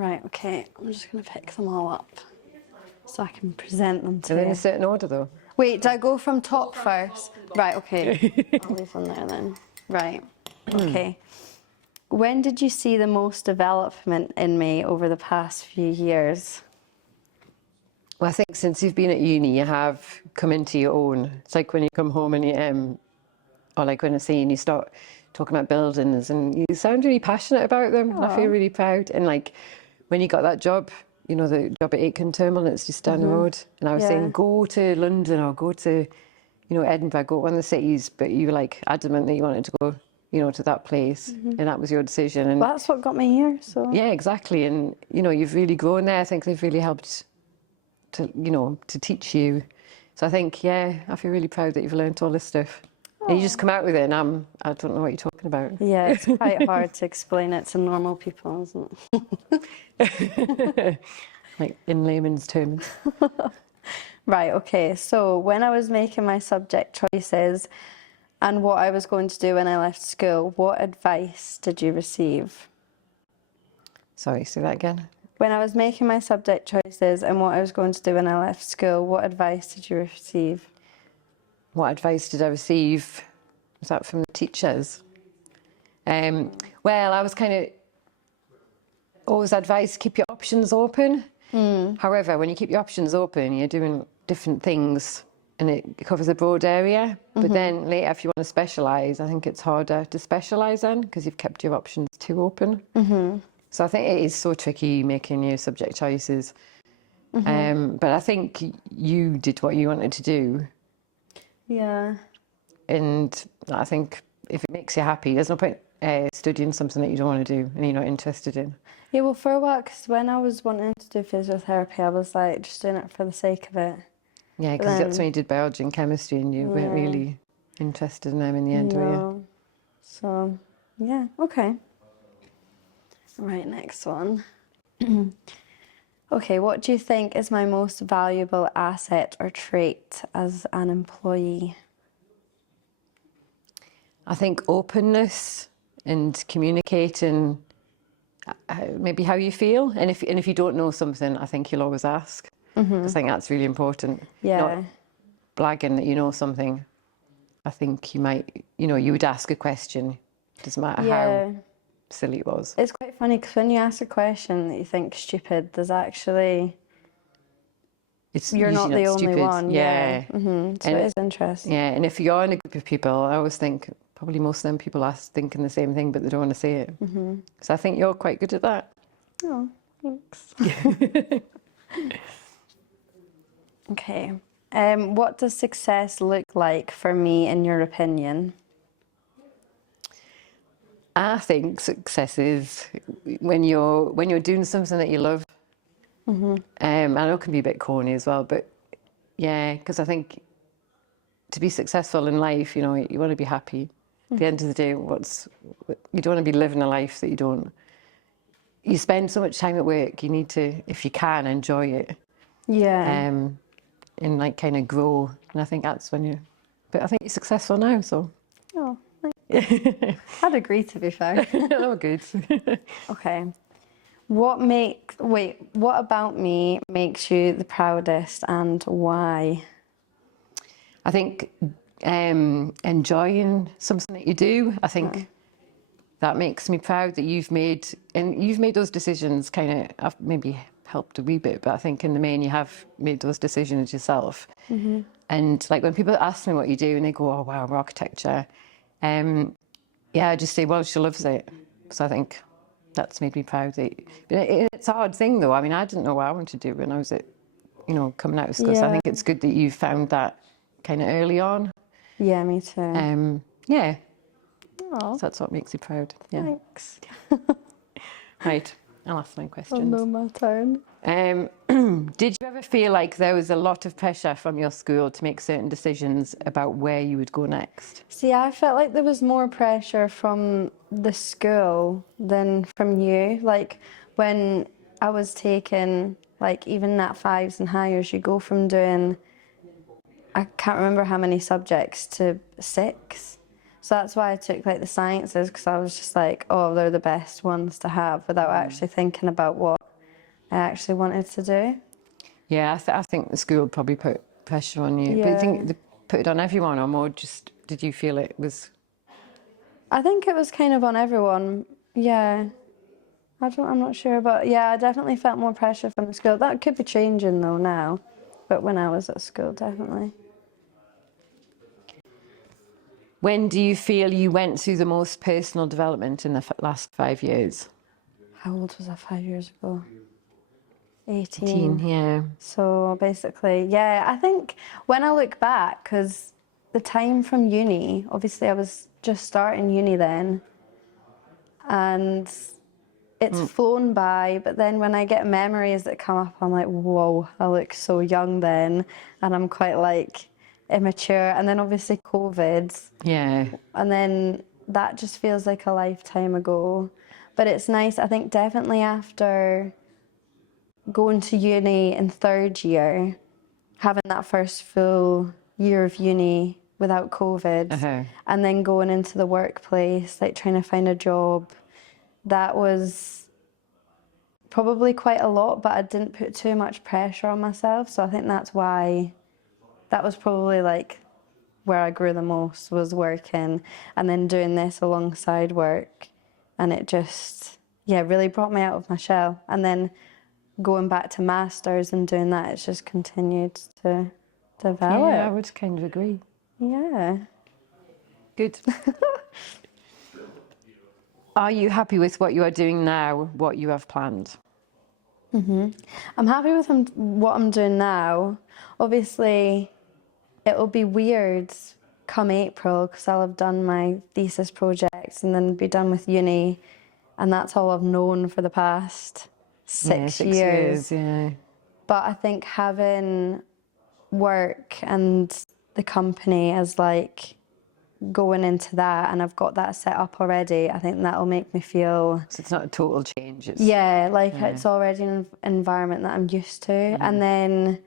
Right, okay. I'm just going to pick them all up so I can present them to Are they in you. a certain order though? Wait, do I go from top first? Right, okay. I'll leave them there then. Right, okay. When did you see the most development in me over the past few years? Well, I think since you've been at uni, you have come into your own. It's like when you come home and you, or like when I see and you start talking about buildings and you sound really passionate about them. And I feel really proud. And like when you got that job, you know, the job at Aiken Terminal, it's just down the road. And I was saying, go to London or go to, you know, Edinburgh, go to one of the cities. But you were like adamant that you wanted to go, you know, to that place. And that was your decision. And Well, that's what got me here, so. yeah, exactly. And, you know, you've really grown there. I think they've really helped to, you know, to teach you. So I think, yeah, I feel really proud that you've learnt all this stuff. And you just come out with it and I don't know what you're talking about. Yeah, it's quite hard to explain it to normal people, isn't it? Like in layman's terms. Right, okay. So when I was making my subject choices and what I was going to do when I left school, what advice did you receive? Sorry, say that again. When I was making my subject choices and what I was going to do when I left school, what advice did you receive? What advice did I receive? Was that from the teachers? Well, I was kind of always advised to keep your options open. However, when you keep your options open, you're doing different things and it covers a broad area. But then later, if you want to specialise, I think it's harder to specialise then because you've kept your options too open. So I think it is so tricky making your subject choices. But I think you did what you wanted to do. Yeah. And I think if it makes you happy, there's no point studying something that you don't want to do and you're not interested in. Yeah, well, for a while, because when I was wanting to do physiotherapy, I was like just doing it for the sake of it. Yeah, because that's when you did biology and chemistry and you weren't really interested in them in the end, were you? So, yeah, okay. Right, next one. Okay, what do you think is my most valuable asset or trait as an employee? I think openness and communicating maybe how you feel. And if you don't know something, I think you'll always ask. Because I think that's really important. Yeah. Not blagging that you know something. I think you might, you know, you would ask a question. Doesn't matter how silly it was. It's quite funny because when you ask a question that you think stupid, there's actually... You're not the only one. Yeah. So it is interesting. Yeah, and if you're in a group of people, I always think probably most of them people are thinking the same thing, but they don't want to say it. So I think you're quite good at that. Oh, thanks. Okay. What does success look like for me, in your opinion? I think success is when you're doing something that you love. I know it can be a bit corny as well, but yeah, because I think to be successful in life, you know, you want to be happy. At the end of the day, you don't want to be living a life that you don't. You spend so much time at work. You need to, if you can, enjoy it. Yeah. And like kind of grow. And I think that's when you. But I think you're successful now, so. Oh, thanks. I'd agree, to be fair. Oh, good. Okay. What about me makes you the proudest and why? I think enjoying something that you do, I think that makes me proud that you've made those decisions kind of, I've maybe helped a wee bit, but I think in the main you have made those decisions yourself. And like when people ask me what you do and they go, oh wow, architecture, I just say, well, she loves it. So I think that's made me proud. But it's a hard thing though. I mean, I didn't know what I wanted to do when I was coming out of school. So I think it's good that you found that kind of early on. Yeah, me too. Yeah. Oh, so that's what makes you proud. Yeah. thanks. Right. I'll ask my questions. Oh, no, my turn. Did you ever feel like there was a lot of pressure from your school to make certain decisions about where you would go next? See, I felt like there was more pressure from the school than from you. Like when I was taking, like even Nat 5s and higher, you go from doing, I can't remember how many subjects, to 6. So that's why I took like the sciences, because I was just like, oh, they're the best ones to have, without actually thinking about what I actually wanted to do. Yeah, I think the school probably put pressure on you. But I Yeah. think they put it on everyone, or more just, did you feel it was... I think it was kind of on everyone. Yeah. I'm not sure, but yeah, I definitely felt more pressure from the school. That could be changing though now, but when I was at school, definitely. When do you feel you went through the most personal development in the last 5 years? How old was I 5 years ago? 18. 18, yeah. So basically, yeah, I think when I look back, because the time from uni, obviously I was just starting uni then, and it's flown by, but then when I get memories that come up, I'm like, whoa, I look so young then, and I'm quite like immature. And then obviously COVID, Yeah. and then that just feels like a lifetime ago. But it's nice, I think definitely after going to uni in third year, having that first full year of uni without COVID, and then going into the workplace, like trying to find a job, that was probably quite a lot, but I didn't put too much pressure on myself. So I think that's why that was probably like where I grew the most, was working and then doing this alongside work. And it just, yeah, really brought me out of my shell. And then going back to masters and doing that, it's just continued to develop. Yeah, I would kind of agree. Yeah. Good. Are you happy with what you are doing now, what you have planned? I'm happy with what I'm doing now. Obviously, it'll be weird come April because I'll have done my thesis projects and then be done with uni, and that's all I've known for the past 6 years. Yeah. But I think having work and the company as like going into that, and I've got that set up already, I think that'll make me feel... So it's not a total change. It's... Yeah, like it's already an environment that I'm used to. And then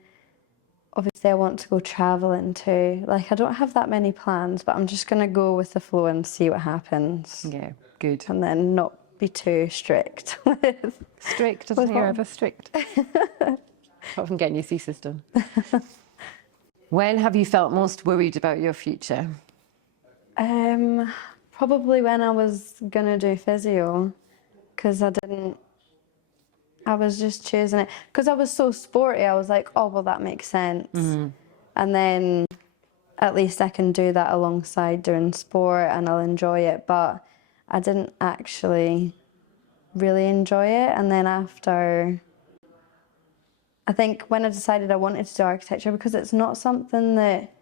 obviously I want to go travelling too. Like I don't have that many plans, but I'm just going to go with the flow and see what happens. Yeah, good. And then not be too strict with... Strict, doesn't hear ever strict. Apart from getting your thesis done. When have you felt most worried about your future? Probably when I was going to do physio, because I was just choosing it. Because I was so sporty, I was like, oh, well, that makes sense. And then at least I can do that alongside doing sport and I'll enjoy it. But I didn't actually really enjoy it. And then after, I think when I decided I wanted to do architecture, because it's not something that,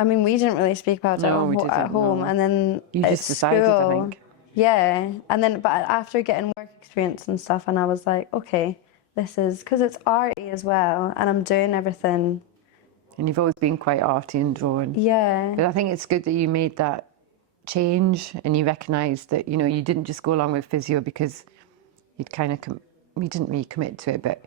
I mean, we didn't really speak about it at home. And then you just decided, I think. Yeah, and then, but after getting work experience and stuff, and I was like, okay, this is, because it's arty as well, and I'm doing everything. And you've always been quite arty and drawn. Yeah. But I think it's good that you made that change and you recognised that, you know, you didn't just go along with physio because you'd kind of, you didn't really commit to it, but,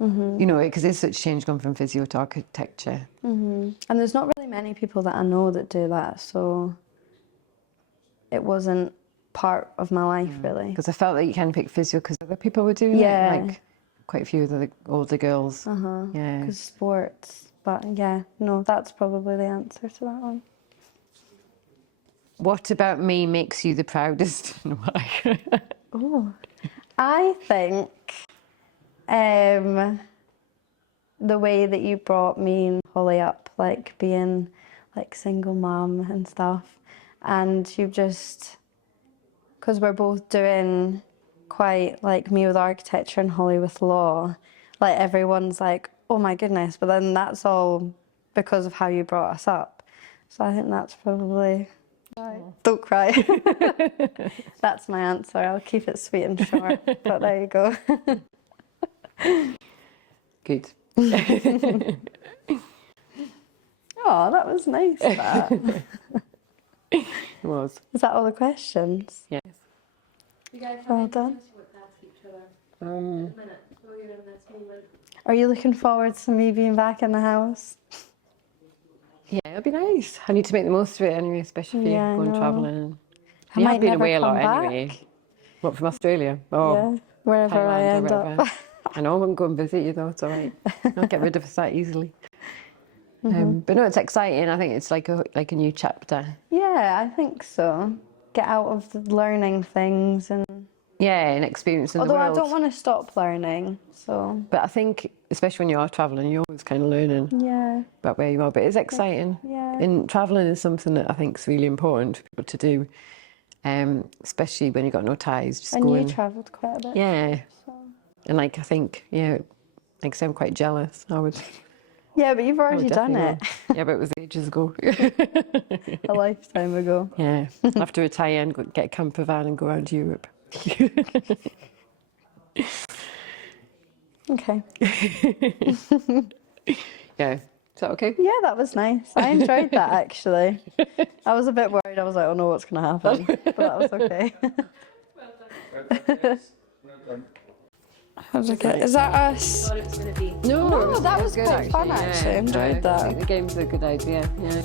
you know, because there's such change going from physio to architecture. And there's not really many people that I know that do that, so it wasn't part of my life, really. Because I felt that you kind of picked physio because other people were doing it, like quite a few of the older girls. Yeah. Because sports, but yeah, no, that's probably the answer to that one. What about me makes you the proudest and why? Oh, I think the way that you brought me and Holly up, like being like single mum and stuff, and you've just, because we're both doing quite, like me with architecture and Holly with law, like everyone's like, oh my goodness, but then that's all because of how you brought us up. So I think that's probably... Right. Don't cry. That's my answer. I'll keep it sweet and short, but there you go. Good. Oh, that was nice, that. It was. Is that all the questions? Yes. You guys have Well done. to look past each other a minute while you're in this moment. Are you looking forward to me being back in the house? Yeah, it'll be nice. I need to make the most of it anyway, especially if Yeah, I you're going know. travelling. I You might have been never away a lot come back. anyway. What, from Australia? Oh, Yeah, wherever I Thailand or end wherever. up. I know I wouldn't go and visit you though, it's all right. I'll get rid of us that easily. But no, it's exciting. I think it's like a new chapter. Yeah, I think so. Get out of the learning things and... Yeah, and experiencing the Although world. I don't want to stop learning, so... But I think, especially when you are travelling, you're always kind of learning Yeah, about where you are. But it's exciting. yeah. And travelling is something that I think is really important for people to do, especially when you've got no ties. Just And go you and, travelled quite a bit. yeah. So. And like, I think, yeah, like I say, I'm quite jealous. I would Yeah, but you've already done definitely it. go. Yeah, but it was ages ago. A lifetime ago. Yeah, I'll have to retire and get a camper van and go around Europe. Okay. Yeah, is that okay? Yeah, that was nice. I enjoyed that, actually. I was a bit worried. I was like, oh no, what's going to happen? But that was okay. How's it go? Is that us? Thought it was going to be. No, No, that was good, quite fun, actually. I enjoyed I that. think the game's a good idea, yeah.